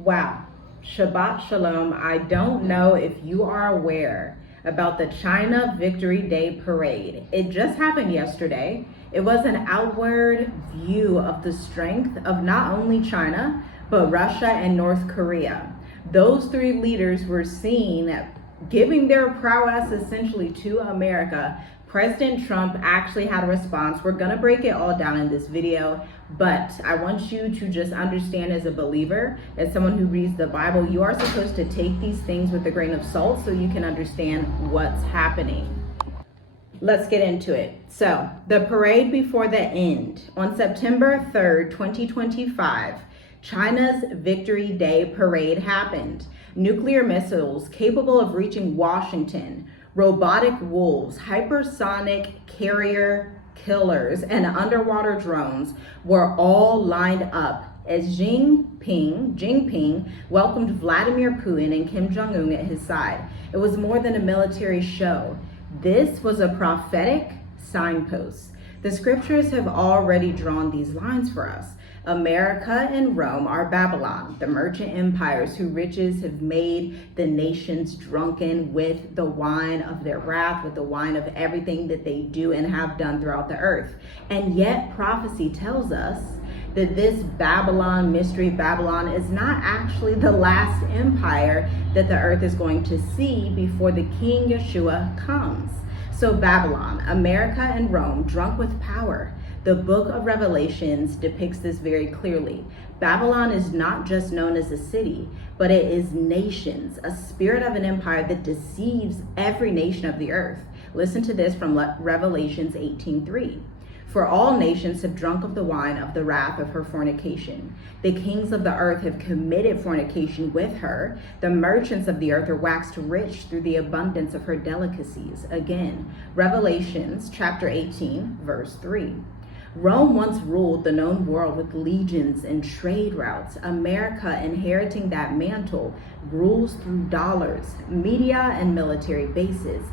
Wow. Shabbat Shalom. I don't know if you are aware about the China Victory Day Parade. It just happened yesterday. It was an outward view of the strength of not only China, but Russia and North Korea. Those three leaders were seen giving their prowess essentially to America. President Trump actually had a response. We're gonna break it all down in this video, but I want you to just understand, as a believer, as someone who reads the Bible, you are supposed to take these things with a grain of salt so you can understand what's happening. Let's get into it. So, the parade before the end. On September 3rd, 2025, China's Victory Day Parade happened. Nuclear missiles capable of reaching Washington, robotic wolves, hypersonic carrier killers, and underwater drones were all lined up as Xi Jinping welcomed Vladimir Putin and Kim Jong-un at his side. It was more than a military show. This was a prophetic signpost. The scriptures have already drawn these lines for us. America and Rome are Babylon, the merchant empires whose riches have made the nations drunken with the wine of their wrath, with the wine of everything that they do and have done throughout the earth. And yet prophecy tells us that this Babylon, mystery Babylon, is not actually the last empire that the earth is going to see before the King Yeshua comes. So Babylon, America and Rome, drunk with power. The book of Revelations depicts this very clearly. Babylon is not just known as a city, but it is nations, a spirit of an empire that deceives every nation of the earth. Listen to this from Revelations 18:3. For all nations have drunk of the wine of the wrath of her fornication. The kings of the earth have committed fornication with her. The merchants of the earth are waxed rich through the abundance of her delicacies. Again, Revelations chapter 18, verse 3. Rome once ruled the known world with legions and trade routes. America, inheriting that mantle, rules through dollars, media, and military bases.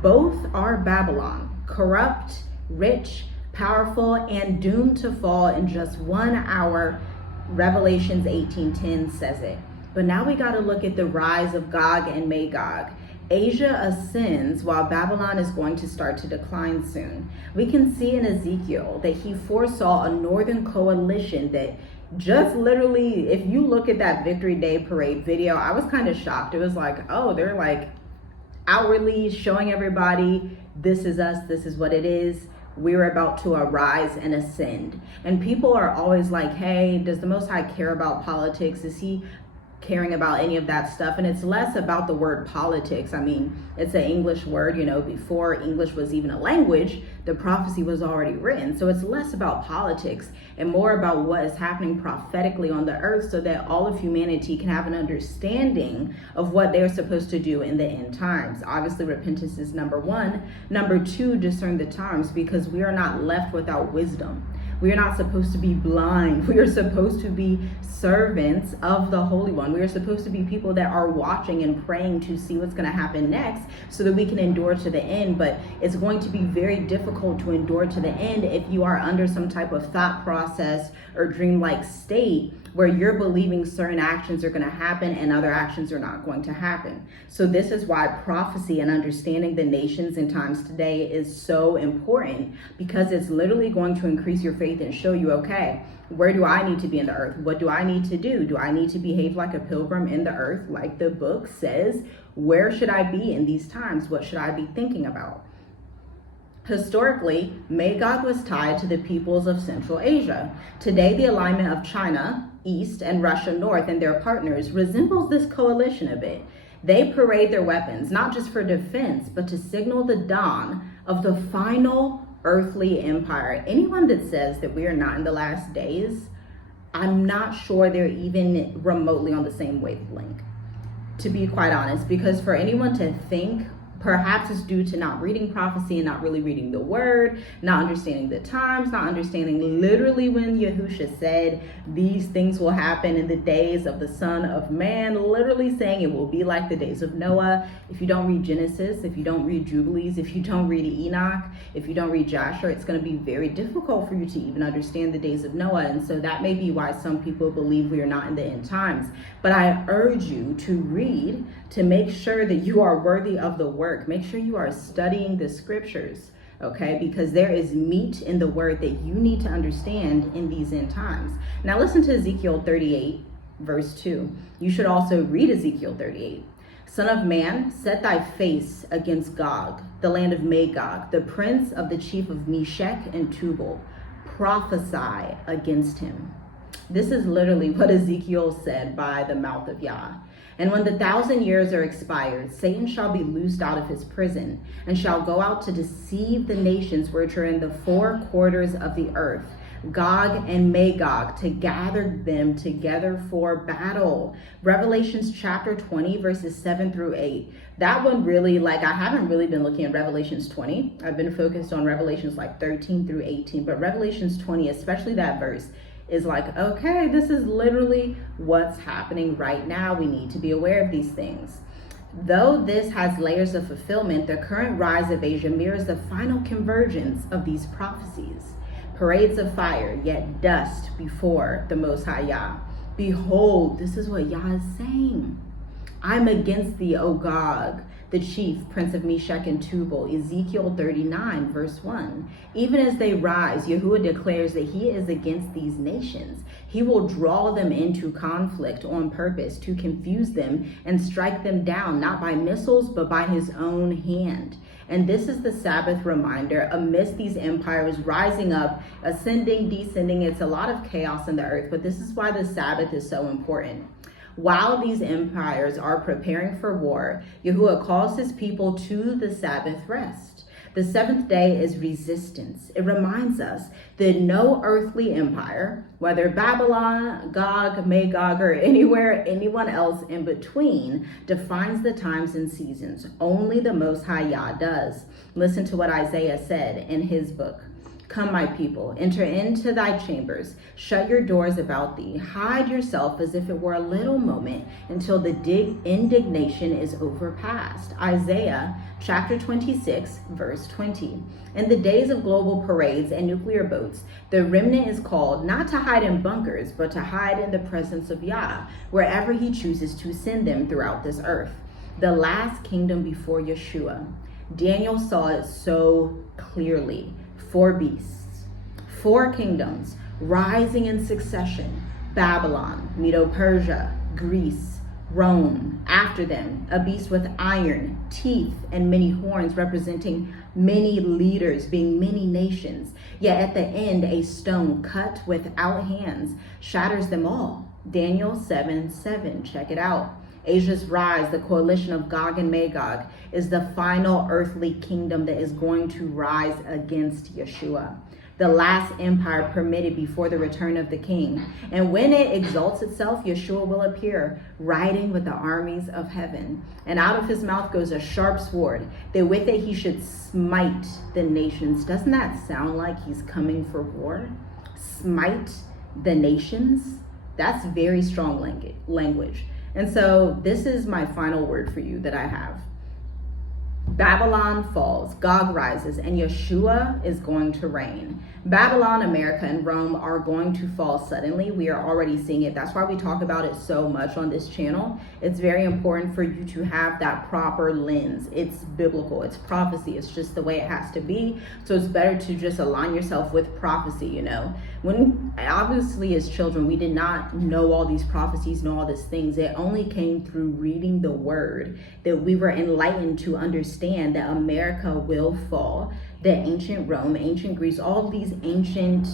Both are Babylon, corrupt, rich, powerful, and doomed to fall in just 1 hour. Revelations 18:10 says it. But now we got to look at the rise of Gog and Magog. Asia ascends while Babylon is going to start to decline soon. We can see in Ezekiel that he foresaw a northern coalition that just literally, if you look at that Victory Day Parade video, I was kind of shocked. It was like, oh, they're like outwardly showing everybody, this is us, this is what it is. We're about to arise and ascend. And people are always like, hey, does the Most High care about politics? Is he caring about any of that stuff? And it's less about the word politics. I mean, it's an English word, before English was even a language, the prophecy was already written. So it's less about politics and more about what is happening prophetically on the earth, so that all of humanity can have an understanding of what they're supposed to do in the end times. Obviously, repentance is number one. Number two, discern the times, because we are not left without wisdom. We are not supposed to be blind. We are supposed to be servants of the Holy One. We are supposed to be people that are watching and praying to see what's going to happen next so that we can endure to the end. But it's going to be very difficult to endure to the end if you are under some type of thought process or dreamlike state where you're believing certain actions are going to happen and other actions are not going to happen. So this is why prophecy and understanding the nations and times today is so important, because it's literally going to increase your faith and show you, okay, where do I need to be in the earth? What do I need to do? Do I need to behave like a pilgrim in the earth, like the book says? Where should I be in these times? What should I be thinking about? Historically, Magog was tied to the peoples of Central Asia. Today, the alignment of China East and Russia North and their partners resembles this coalition a bit. They parade their weapons, not just for defense, but to signal the dawn of the final earthly empire. Anyone that says that we are not in the last days, I'm not sure they're even remotely on the same wavelength, to be quite honest, because for anyone to think Perhaps it's due to not reading prophecy and not really reading the word, not understanding the times, not understanding literally when Yahushua said these things will happen in the days of the Son of Man, literally saying it will be like the days of Noah. If you don't read Genesis, if you don't read Jubilees, if you don't read Enoch, if you don't read Joshua, it's going to be very difficult for you to even understand the days of Noah. And so that may be why some people believe we are not in the end times. But I urge you to read, to make sure that you are worthy of the work. Make sure you are studying the scriptures, okay? Because there is meat in the word that you need to understand in these end times. Now listen to Ezekiel 38, verse 2. You should also read Ezekiel 38. Son of man, set thy face against Gog, the land of Magog, the prince of the chief of Meshech and Tubal. Prophesy against him. This is literally what Ezekiel said by the mouth of Yah. And when the 1,000 years are expired, Satan shall be loosed out of his prison, and shall go out to deceive the nations which are in the four quarters of the earth, Gog and Magog, to gather them together for battle. Revelations chapter 20, verses 7 through 8. That one really, I haven't really been looking at Revelations 20. I've been focused on Revelations 13 through 18, but Revelations 20, especially that verse, is okay, this is literally what's happening right now. We need to be aware of these things. Though this has layers of fulfillment, the current rise of Asia mirrors the final convergence of these prophecies. Parades of fire, yet dust before the Most High Yah. Behold, this is what Yah is saying. I'm against thee, O Gog, the chief, prince of Meshech and Tubal. Ezekiel 39, verse 1. Even as they rise, Yahuah declares that he is against these nations. He will draw them into conflict on purpose to confuse them and strike them down, not by missiles, but by his own hand. And this is the Sabbath reminder amidst these empires rising up, ascending, descending. It's a lot of chaos in the earth, but this is why the Sabbath is so important. While these empires are preparing for war, Yahuah calls his people to the Sabbath rest. The seventh day is resistance. It reminds us that no earthly empire, whether Babylon, Gog, Magog, or anyone else in between, defines the times and seasons. Only the Most High Yah does. Listen to what Isaiah said in his book. Come, my people, enter into thy chambers, shut your doors about thee, hide yourself as if it were a little moment until the indignation is overpast. Isaiah chapter 26, verse 20. In the days of global parades and nuclear boats, the remnant is called not to hide in bunkers, but to hide in the presence of Yah, wherever he chooses to send them throughout this earth. The last kingdom before Yeshua. Daniel saw it so clearly. 4 beasts, 4 kingdoms rising in succession: Babylon, Medo-Persia, Greece, Rome. After them, a beast with iron, teeth, and many horns, representing many leaders, being many nations. Yet at the end, a stone cut without hands shatters them all. Daniel 7:7. Check it out. Asia's rise, the coalition of Gog and Magog, is the final earthly kingdom that is going to rise against Yeshua, the last empire permitted before the return of the king. And when it exalts itself, Yeshua will appear, riding with the armies of heaven. And out of his mouth goes a sharp sword, that with it he should smite the nations. Doesn't that sound like he's coming for war? Smite the nations? That's very strong language. And so this is my final word for you that I have. Babylon falls, Gog rises, and Yeshua is going to reign. Babylon, America, and Rome are going to fall suddenly. We are already seeing it. That's why we talk about it so much on this channel. It's very important for you to have that proper lens. It's biblical, it's prophecy, it's just the way it has to be. So it's better to just align yourself with prophecy, When obviously as children, we did not know all these prophecies, know all these things. It only came through reading the word that we were enlightened to understand that America will fall, that ancient Rome, ancient Greece, all these ancient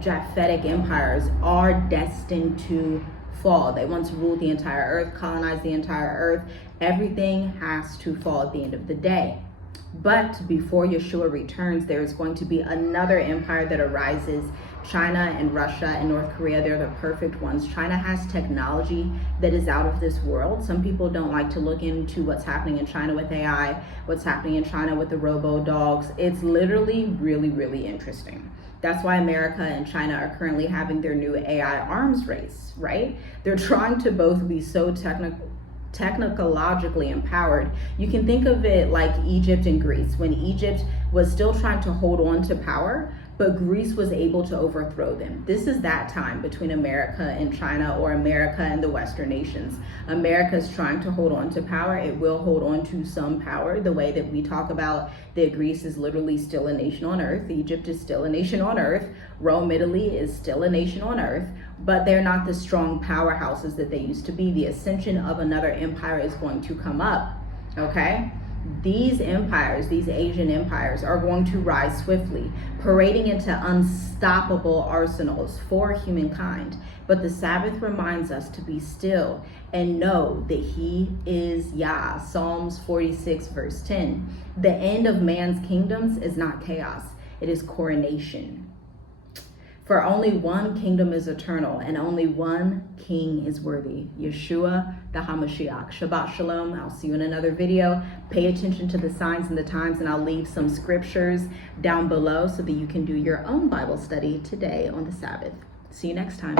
Japhetic empires are destined to fall. They once ruled the entire earth, colonized the entire earth. Everything has to fall at the end of the day. But before Yeshua returns, there is going to be another empire that arises China and Russia and North Korea, they're the perfect ones. China has technology that is out of this world. Some people don't like to look into what's happening in China with AI, what's happening in China with the robo-dogs. It's literally really, really interesting. That's why America and China are currently having their new AI arms race, right? They're trying to both be so technologically empowered. You can think of it like Egypt and Greece, when Egypt was still trying to hold on to power, but Greece was able to overthrow them. This is that time between America and China, or America and the Western nations. America is trying to hold on to power. It will hold on to some power, the way that we talk about that Greece is literally still a nation on earth. Egypt is still a nation on earth. Rome, Italy is still a nation on earth, but they're not the strong powerhouses that they used to be. The ascension of another empire is going to come up, okay? These empires, these Asian empires, are going to rise swiftly, parading into unstoppable arsenals for humankind. But the Sabbath reminds us to be still and know that He is Yah. Psalms 46 verse 10. The end of man's kingdoms is not chaos, it is coronation. For only one kingdom is eternal, and only one king is worthy, Yeshua the HaMashiach. Shabbat Shalom. I'll see you in another video. Pay attention to the signs and the times, and I'll leave some scriptures down below so that you can do your own Bible study today on the Sabbath. See you next time.